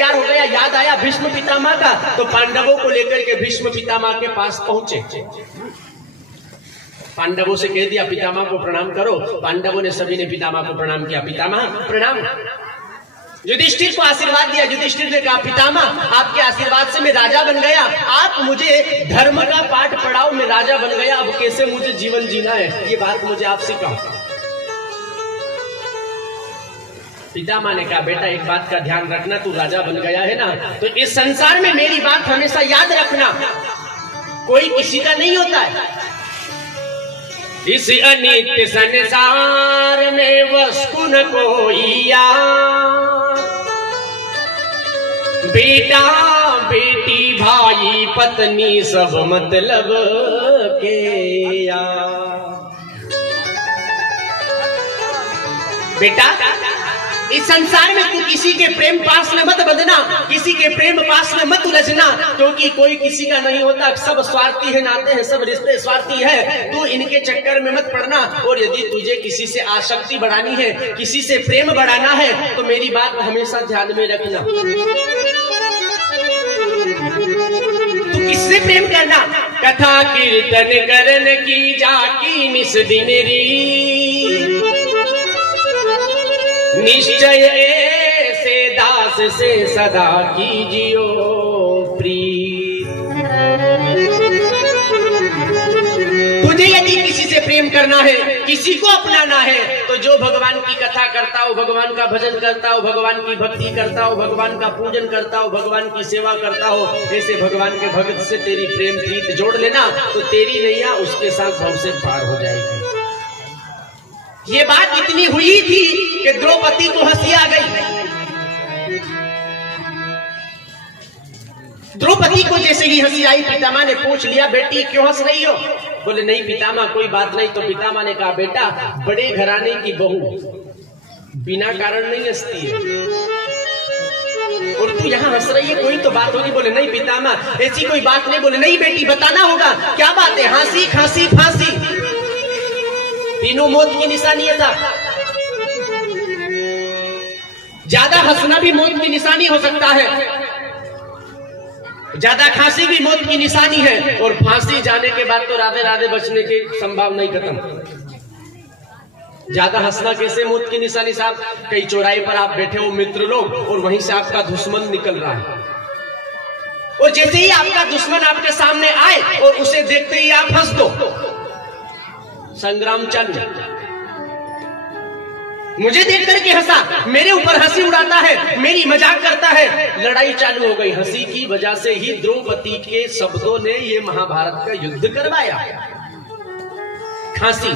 तैयार हो गया, याद आया भीष्म पितामह का, तो पांडवों को लेकर के भीष्म पितामह के पास पहुंचे। पांडवों से कह दिया पितामह को प्रणाम करो। पांडवों ने सभी ने पितामह को प्रणाम किया। पितामह प्रणाम। युधिष्ठिर को आशीर्वाद दिया। युधिष्ठिर ने कहा पितामह आपके आशीर्वाद से मैं राजा बन गया, आप मुझे धर्म का पाठ पढ़ाओ, मैं राजा बन गया, अब कैसे मुझे जीवन जीना है ये बात मुझे आप सिखाओ। पितामह ने कहा बेटा एक बात का ध्यान रखना, तू राजा बन गया है ना, तो इस संसार में मेरी बात हमेशा याद रखना, कोई किसी का नहीं होता है। इस अनित्य संसार में वस्तु न कोई बेटा बेटी भाई पत्नी सब मतलब के बेटा इस संसार में तू किसी के प्रेम पास में मत बंधना, किसी के प्रेम पास में मत उलझना, क्योंकि कोई किसी का नहीं होता, सब स्वार्थी है, नाते हैं सब रिश्ते स्वार्थी है, तू इनके चक्कर में मत पड़ना। और यदि तुझे किसी से आसक्ति बढ़ानी है, किसी से प्रेम बढ़ाना है, तो मेरी बात हमेशा ध्यान में रखना। तू किससे प्रेम करना? कथा कीर्तन करन की जाकी निस दिन री, निश्चय से दास से सदा कीजियो प्रीत। तुझे यदि किसी से प्रेम करना है, किसी को अपनाना है, तो जो भगवान की कथा करता हो, भगवान का भजन करता हो, भगवान की भक्ति करता हो, भगवान का पूजन करता हो, भगवान की सेवा करता हो, ऐसे भगवान के भक्त से तेरी प्रेम प्रीत जोड़ लेना, तो तेरी नैया उसके साथ भव से पार हो जाएगी। ये बात इतनी हुई थी कि द्रौपदी को हंसी आ गई। द्रौपदी को जैसे ही हंसी आई, पितामह ने पूछ लिया बेटी क्यों हंस रही हो? बोले नहीं पितामह कोई बात नहीं। तो पितामह ने कहा बेटा बड़े घराने की बहू बिना कारण नहीं हंसती है, और तू यहाँ हंस रही है, कोई तो बात होगी। बोले नहीं पितामह ऐसी कोई बात नहीं। बोले नहीं बेटी बताना होगा क्या बात है? हंसी खांसी फांसी तीनों मौत की निशानी है साहब। ज्यादा हंसना भी मौत की निशानी हो सकता है, ज्यादा खांसी भी मौत की निशानी है, और फांसी जाने के बाद तो राधे राधे बचने की संभावना ही खत्म। ज्यादा हंसना कैसे मौत की निशानी साहब? कई चौराहे पर आप बैठे हो मित्र लोग, और वहीं से आपका दुश्मन निकल रहा है, और जैसे ही आपका दुश्मन आपके सामने आए और उसे देखते ही आप हंस दो, संग्राम चालू। मुझे देख करके हंसा, मेरे ऊपर हंसी उड़ाता है, मेरी मजाक करता है, लड़ाई चालू हो गई। हंसी की वजह से ही द्रौपदी के शब्दों ने ये महाभारत का युद्ध करवाया। खांसी,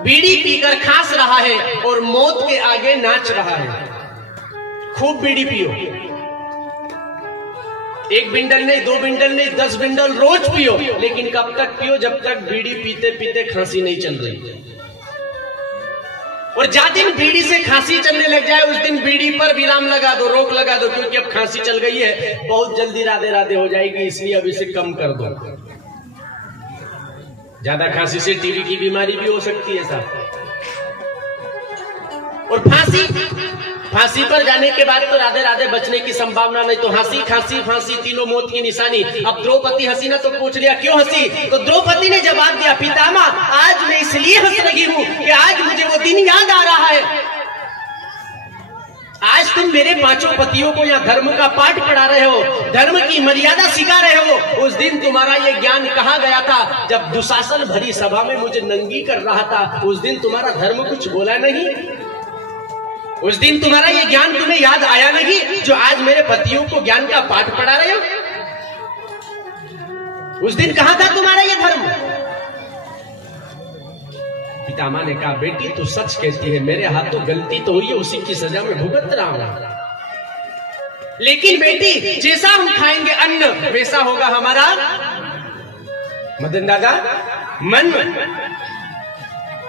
बीड़ी पीकर खांस रहा है और मौत के आगे नाच रहा है। खूब बीड़ी पियो, एक बिंडल नहीं, दो बिंडल नहीं, 10 बिंडल रोज पियो, लेकिन कब तक पियो? जब तक बीड़ी पीते पीते खांसी नहीं चल रही। और जा दिन बीड़ी से खांसी चलने लग जाए उस दिन बीड़ी पर विराम लगा दो, रोक लगा दो, क्योंकि अब खांसी चल गई है, बहुत जल्दी राधे राधे हो जाएगी, इसलिए अब इसे कम कर दो। ज्यादा खांसी से टीबी की बीमारी भी हो सकती है साहब। और फांसी पर जाने के बाद तो राधे राधे बचने की संभावना नहीं, तो हंसी खांसी फांसी तीनों मौत की निशानी। अब द्रौपदी हंसी ना, तो पूछ लिया क्यों हंसी? तो द्रौपदी ने जवाब दिया पितामह आज मैं इसलिए हंस रही हूं कि आज मुझे वो दिन याद आ रहा है, आज तुम मेरे 5 पतियों को यहाँ धर्म का पाठ पढ़ा रहे हो, धर्म की मर्यादा सिखा रहे हो। उस दिन तुम्हारा ये ज्ञान कहाँ गया था? जब दुशासन भरी सभा में मुझे नंगी कर रहा था, उस दिन तुम्हारा धर्म कुछ बोला नहीं? उस दिन तुम्हारा ये ज्ञान तुम्हें याद आया नहीं, जो आज मेरे पतियों को ज्ञान का पाठ पढ़ा रहे हो? उस दिन कहां था तुम्हारा ये धर्म? पितामह ने कहा बेटी तू सच कहती है, मेरे हाथों गलती तो हुई है, उसी की सजा में भुगत रहा हूं, लेकिन बेटी जैसा हम खाएंगे अन्न वैसा होगा हमारा मदन दादा मन,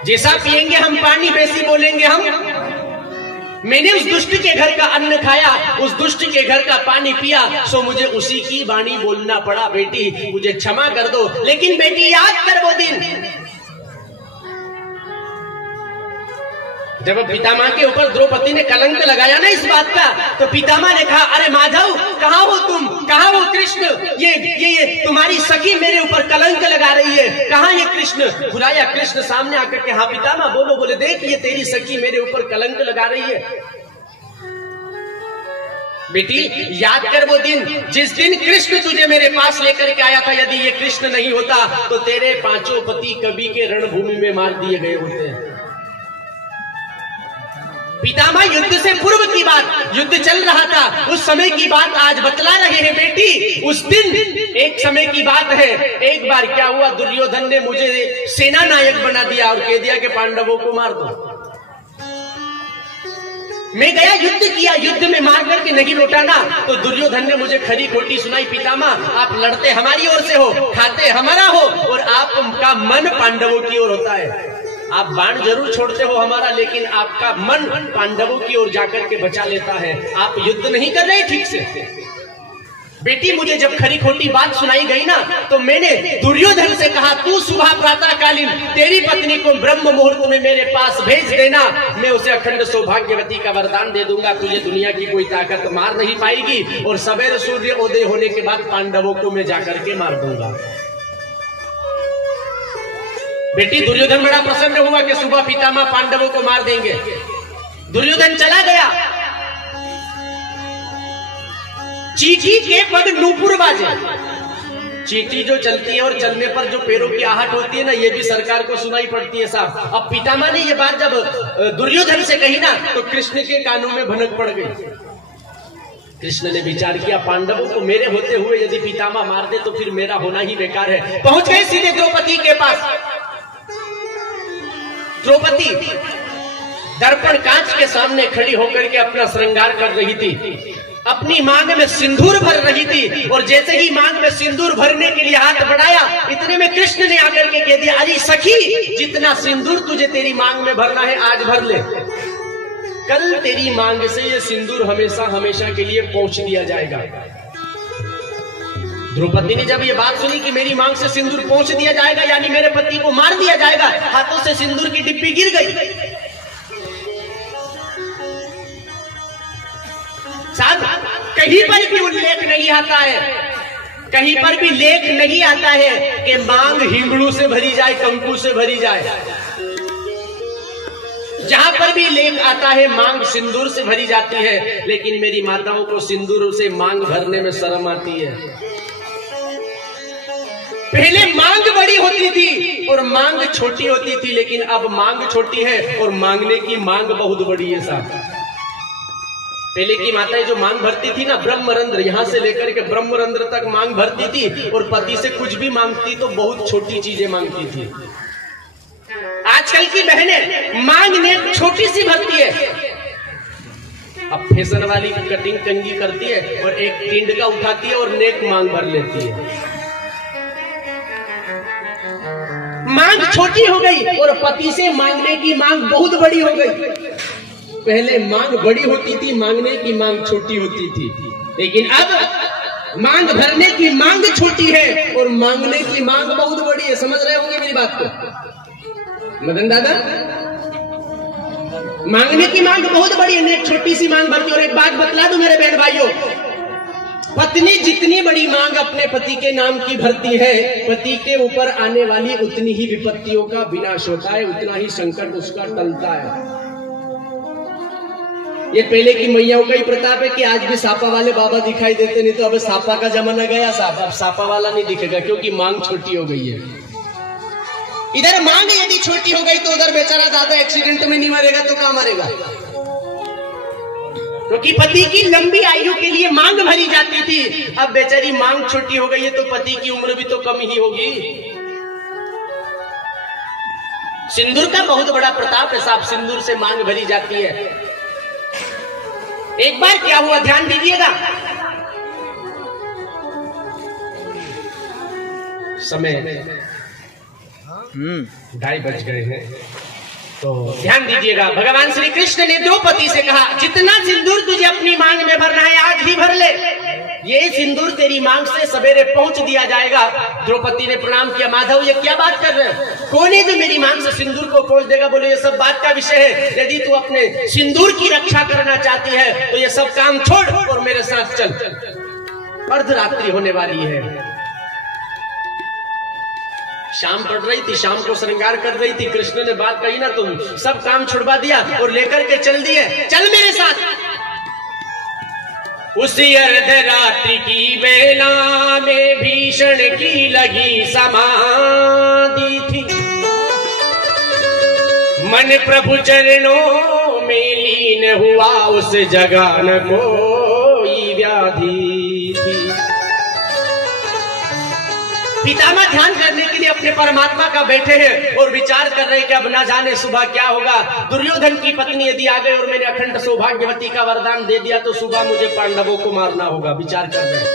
जैसा पिएंगे हम पानी वैसी बोलेंगे हम। मैंने उस दुष्ट के घर का अन्न खाया, उस दुष्ट के घर का पानी पिया, सो मुझे उसी की वाणी बोलना पड़ा। बेटी मुझे क्षमा कर दो, लेकिन बेटी याद कर वो दिन जब पितामह के ऊपर द्रौपदी ने कलंक लगाया ना इस बात का, तो पितामह ने कहा, अरे माधव कहाँ हो तुम, कहाँ हो कृष्ण, ये तुम्हारी सखी मेरे ऊपर कलंक लगा रही है, कहाँ ये कृष्ण। बुलाया कृष्ण सामने आकर के, हाँ पितामह बोलो। बोले देख ये तेरी सखी मेरे ऊपर कलंक लगा रही है। बेटी याद कर वो दिन जिस दिन कृष्ण तुझे मेरे पास लेकर के आया था, यदि ये कृष्ण नहीं होता तो तेरे 5 पति कवि के रणभूमि में मार दिए गए होते हैं। पितामह युद्ध से पूर्व की बात, युद्ध चल रहा था उस समय की बात आज बतला रहे हैं बेटी। उस दिन एक समय की बात है, एक बार क्या हुआ, दुर्योधन ने मुझे सेना नायक बना दिया और कह दिया कि पांडवों को मार दो। मैं गया, युद्ध किया, युद्ध में मार करके नहीं लौटा ना, तो दुर्योधन ने मुझे खरी खोटी सुनाई। पितामह आप लड़ते हमारी ओर से हो, खाते हमारा हो, और आपका मन पांडवों की ओर होता है। आप बाण जरूर छोड़ते हो हमारा, लेकिन आपका मन पांडवों की ओर जाकर के बचा लेता है। आप युद्ध नहीं कर रहे ठीक से। बेटी मुझे जब खरी खोटी बात सुनाई गई ना, तो मैंने दुर्योधन से कहा, तू सुबह प्रातःकालीन तेरी पत्नी को ब्रह्म मुहूर्त में मेरे पास भेज देना, मैं उसे अखंड सौभाग्यवती का वरदान दे दूंगा, तुझे दुनिया की कोई ताकत मार नहीं पाएगी, और सवेरे सूर्य उदय होने के बाद पांडवों को मैं जाकर के मार दूंगा। बेटी दुर्योधन बड़ा प्रसन्न हुआ कि सुबह पितामह पांडवों को मार देंगे। दुर्योधन चला गया, चींटी के पग नूपुर बाजे। चींटी जो चलती है और चलने पर जो पैरों की आहट होती है ना, ये भी सरकार को सुनाई पड़ती है साहब। अब पितामह ने ये बात जब दुर्योधन से कही ना, तो कृष्ण के कानों में भनक पड़ गई। कृष्ण ने विचार किया, पांडवों को मेरे होते हुए यदि पितामह मार दे तो फिर मेरा होना ही बेकार है। पहुंच गए सीधे द्रौपदी के पास। द्रौपदी दर्पण कांच के सामने खड़ी होकर के अपना श्रृंगार कर रही थी, अपनी मांग में सिंदूर भर रही थी, और जैसे ही मांग में सिंदूर भरने के लिए हाथ बढ़ाया, इतने में कृष्ण ने आकर के कह दिया, अरे सखी जितना सिंदूर तुझे तेरी मांग में भरना है आज भर ले, कल तेरी मांग से ये सिंदूर हमेशा हमेशा के लिए पहुंच दिया जाएगा। द्रौपदी ने जब ये बात सुनी कि मेरी मांग से सिंदूर पहुंच दिया जाएगा, यानी मेरे पति को मार दिया जाएगा, हाथों से सिंदूर की डिब्बी गिर गई। साहब कहीं पर भी उल्लेख नहीं आता है, कहीं पर भी लेख नहीं आता है कि मांग हिंगड़ू से भरी जाए, कंकु से भरी जाए। जहां पर भी लेख आता है मांग सिंदूर से भरी जाती है, लेकिन मेरी माताओं को सिंदूर से मांग भरने में शर्म आती है। पहले मांग बड़ी होती थी और मांग छोटी होती थी, लेकिन अब मांग छोटी है और मांगने की मांग बहुत बड़ी है साहब। पहले की माताएं जो मांग भरती थी ना, ब्रह्मरंध्र, यहां से लेकर के ब्रह्मरंध्र तक मांग भरती थी, और पति से कुछ भी मांगती तो बहुत छोटी चीजें मांगती थी। आजकल की बहनें मांग ने छोटी सी भरती है, अब फैशन वाली कटिंग कंगी करती है और एक टिंड का उठाती है और नेक मांग भर लेती है। मांग छोटी हो गई और पति से मांगने की मांग बहुत बड़ी हो गई। पहले मांग बड़ी होती थी, मांगने की मांग छोटी होती थी, लेकिन अब मांग भरने की मांग छोटी है और मांगने की मांग बहुत बड़ी है। समझ रहे होंगे मेरी बात को मदन दादा? मांगने की मांग बहुत बड़ी है, एक छोटी सी मांग भरती। और एक बात बतला दूं मेरे बहन भाइयों, पत्नी जितनी बड़ी मांग अपने पति के नाम की भरती है, पति के ऊपर आने वाली उतनी ही विपत्तियों का विनाश होता है, उतना ही संकट उसका टलता है। ये पहले की मैयाओं का ही प्रताप है कि आज भी सापा वाले बाबा दिखाई देते, नहीं तो अब सापा का जमाना गया साहब, अब सापा वाला नहीं दिखेगा, क्योंकि मांग छोटी हो गई है। इधर मांग यदि छोटी हो गई तो उधर बेचारा ज्यादा एक्सीडेंट में नहीं मरेगा तो कहां मरेगा, क्योंकि पति की लंबी आयु के लिए मांग भरी जाती थी। अब बेचारी मांग छोटी हो गई है तो पति की उम्र भी तो कम ही होगी। सिंदूर का बहुत बड़ा प्रताप है साहब, सिंदूर से मांग भरी जाती है। एक बार क्या हुआ, ध्यान दीजिएगा, समय 2:30 बज गए हैं, तो ध्यान दीजिएगा। भगवान श्री कृष्ण ने द्रौपदी से कहा, जितना सिंदूर तुझे अपनी मांग में भरना है आज ही भर ले, ये सिंदूर तेरी मांग से सवेरे पहुंच दिया जाएगा। द्रौपदी ने प्रणाम किया। माधव ये क्या बात कर रहे हैं? कौन है जो मेरी मांग से सिंदूर को पहुंच देगा? बोले ये सब बात का विषय है। यदि तू अपने सिंदूर की रक्षा करना चाहती है तो ये सब काम छोड़ और मेरे साथ चल। अर्धरात्रि होने वाली है। शाम पड़ रही थी, शाम को श्रृंगार कर रही थी। कृष्ण ने बात कही ना, तुम सब काम छुड़वा दिया और लेकर के चल दिए। चल मेरे साथ। उसी अर्धरात्रि की बेला में भीषण की लगी समाधि थी। मन प्रभु चरणों में लीन हुआ, उस जगह न कोई व्याधि थी। पितामह ध्यान करने के लिए अपने परमात्मा का बैठे हैं और विचार कर रहे हैं कि अब ना जाने सुबह क्या होगा। दुर्योधन की पत्नी यदि आ गई और मैंने अखंड सौभाग्यवती का वरदान दे दिया तो सुबह मुझे पांडवों को मारना होगा। विचार कर रहे हैं।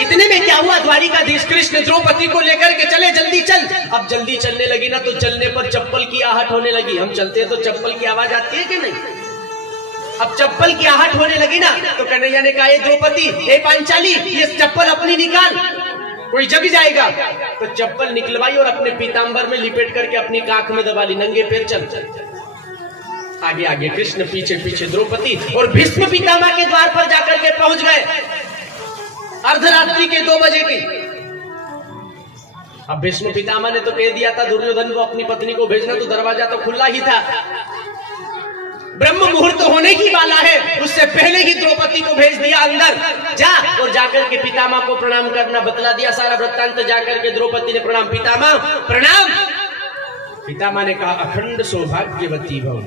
इतने में क्या हुआ, द्वारिकाधीश कृष्ण द्रौपदी को लेकर के चले। जल्दी चल। अब जल्दी चलने लगी ना तो चलने पर चप्पल की आहट होने लगी। हम चलते हैं तो चप्पल की आवाज आती है कि नहीं? अब चप्पल की आहट होने लगी ना तो कन्हैया ने कहा, द्रौपदी, हे पांचाली, ये चप्पल अपनी निकाल, कोई जग जाएगा। तो चप्पल निकलवाई और अपने पीतांबर में लिपेट करके अपनी काख में दबा ली। नंगे पैर चल। आगे आगे कृष्ण, पीछे पीछे द्रौपदी। और भीष्म पितामह के द्वार पर जाकर के पहुंच गए। अर्धरात्रि के 2 बजे की। अब भीष्म पितामह ने तो कह दिया था दुर्योधन को अपनी पत्नी को भेजना, तो दरवाजा तो खुला ही था। ब्रह्म मुहूर्त होने ही वाला है, उससे पहले ही द्रौपदी को भेज दिया अंदर। जा और जाकर के पितामह को प्रणाम करना बतला दिया। सारा वृत्तांत जाकर के द्रौपदी ने प्रणाम। पितामह प्रणाम। पितामह ने कहा, अखंड सौभाग्यवती भव।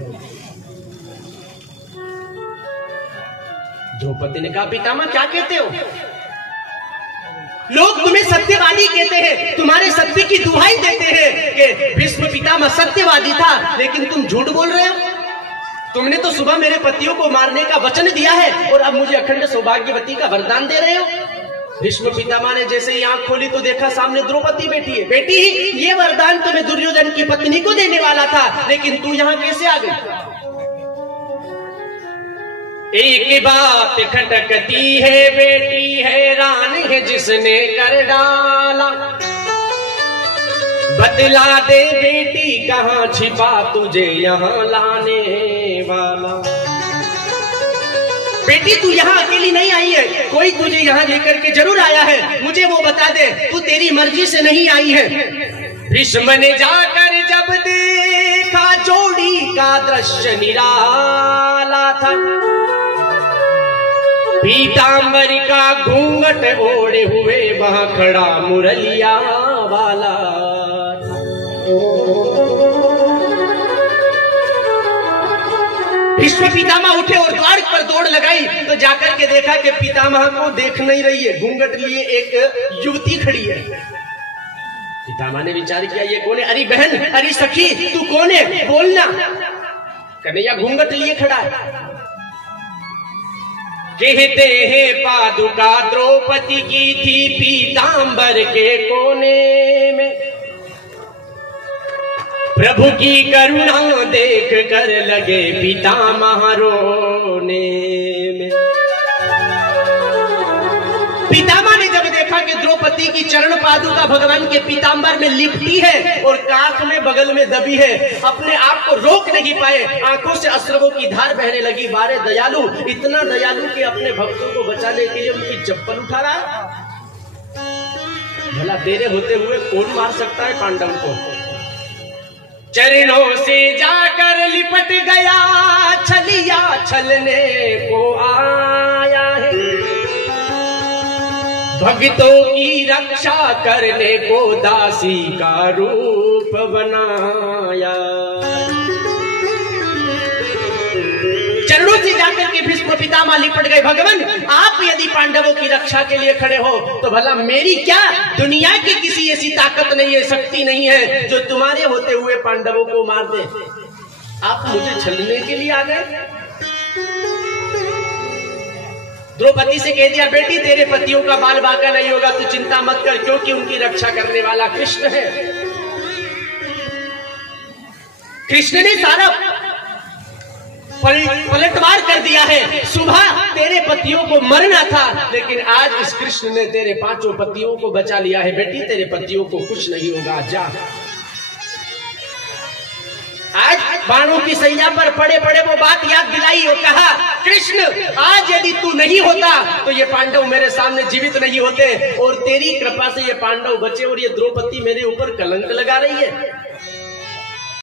द्रौपदी ने कहा, पितामह क्या कहते हो? लोग तुम्हें सत्यवादी कहते हैं, तुम्हारे सत्य की दुहाई देते हैं कि भीष्म पितामह सत्यवादी था, लेकिन तुम झूठ बोल रहे हो। तुमने तो सुबह मेरे पतियों को मारने का वचन दिया है और अब मुझे अखंड सौभाग्यवती का वरदान दे रहे हो। भीष्म पितामह ने जैसे ही आंख खोली तो देखा सामने द्रौपदी बैठी है। बेटी, ये वरदान तो मैं दुर्योधन की पत्नी को देने वाला था, लेकिन तू यहाँ कैसे आ गई? एक बात खटकती है बेटी, हैरान है जिसने कर डाला। बतला दे बेटी, कहाँ छिपा तुझे यहाँ लाने वाला। बेटी, तू यहाँ अकेली नहीं आई है, कोई तुझे यहाँ लेकर के जरूर आया है। मुझे वो बता दे, तू तेरी मर्जी से नहीं आई है। भीष्म ने जाकर जब देखा जोड़ी का दृश्य निराला था। पीतांबर का घूंघट ओढ़े हुए वहां खड़ा मुरलिया वाला। भीष्म पितामह उठे और द्वार पर दौड़ लगाई तो जाकर के देखा कि पितामह को देख नहीं रही है। घूंघट लिए एक युवती खड़ी है। पितामह ने विचार किया, ये कौन है? अरे बहन, अरे सखी, तू कौन है? बोलना। कन्हैया घूंघट लिए खड़ा है। कहते हैं पादुका द्रौपदी की थी पीतांबर के कोने में। प्रभु की करुणा देख कर लगे पितामह रोने में। पितामह ने जब देखा कि द्रौपदी की चरण पादुका भगवान के पीतांबर में लिपटी है और काख में बगल में दबी है, अपने आप को रोक नहीं पाए। आंखों से अश्रुओं की धार बहने लगी। बारे दयालु, इतना दयालु कि अपने भक्तों को बचाने के लिए उनकी चप्पल उठा रहा है। भला तेरे होते हुए कौन मार सकता है पांडव को? चरणों से जाकर लिपट गया, छलिया छलने को आया है। भक्तों की रक्षा करने को दासी का रूप बनाया। चरणों से जाकर के भीष्म पितामह लिपट गए। भगवान, आप यदि पांडवों की रक्षा के लिए खड़े हो तो भला मेरी क्या, दुनिया की किसी ऐसी ताकत नहीं है, शक्ति नहीं है जो तुम्हारे होते हुए पांडवों को मार दे। आप मुझे छलने के लिए आ गए। द्रौपदी से कह दिया, बेटी तेरे पतियों का बाल बांका नहीं होगा, तू चिंता मत कर, क्योंकि उनकी रक्षा करने वाला कृष्ण है। कृष्ण ने सारा पलटवार कर दिया है। सुबह तेरे पतियों को मरना था, लेकिन आज इस कृष्ण ने तेरे 5 पतियों को बचा लिया है। बेटी तेरे पतियों को कुछ नहीं होगा, जा। आज बाणों की सैया पर पड़े पड़े वो बात याद दिलाई और कहा, कृष्ण आज यदि तू नहीं होता तो ये पांडव मेरे सामने जीवित नहीं होते, और तेरी कृपा से ये पांडव बचे और ये द्रौपदी मेरे ऊपर कलंक लगा रही है।